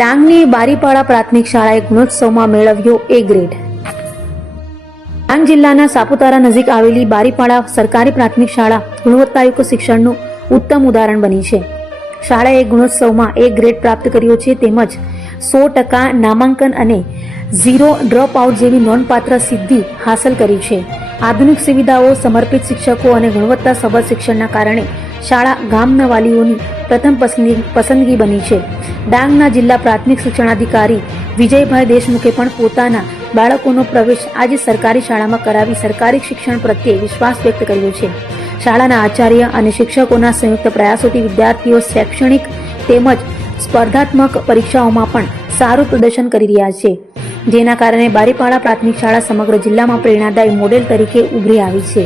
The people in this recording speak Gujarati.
ડાંગની બારીપાડા પ્રાથમિક શાળાએ ગુણોત્સવમાં મેળવ્યો એ ગ્રેડ. ડાંગ જિલ્લાના સાપુતારા નજીક આવેલી બારીપાડા સરકારી પ્રાથમિક શાળા ગુણવત્તાયુક્ત શિક્ષણનું ઉત્તમ ઉદાહરણ બની છે. શાળાએ ગુણોત્સવમાં એ ગ્રેડ પ્રાપ્ત કર્યો છે તેમજ 100% નામાંકન અને 0 ડ્રોપ આઉટ જેવી નોંધપાત્ર સિદ્ધિ હાંસલ કરી છે. આધુનિક સુવિધાઓ, સમર્પિત શિક્ષકો અને ગુણવત્તાસભર શિક્ષણના કારણે શાળા ગામના વાલીઓની પ્રથમ પસંદગી બની છે. ડાંગના જિલ્લા પ્રાથમિક શિક્ષણાધિકારી વિજયભાઈ દેશમુખે પણ પોતાના બાળકોનો પ્રવેશ આજે સરકારી શાળામાં કરાવી સરકારી શિક્ષણ પ્રત્યે વિશ્વાસ વ્યક્ત કર્યો છે. શાળાના આચાર્ય અને શિક્ષકોના સંયુક્ત પ્રયાસોથી વિદ્યાર્થીઓ શૈક્ષણિક તેમજ સ્પર્ધાત્મક પરીક્ષાઓમાં પણ સારું પ્રદર્શન કરી રહ્યા છે, જેના કારણે બારીપાડા પ્રાથમિક શાળા સમગ્ર જિલ્લામાં પ્રેરણાદાયી મોડેલ તરીકે ઉભરી આવી છે.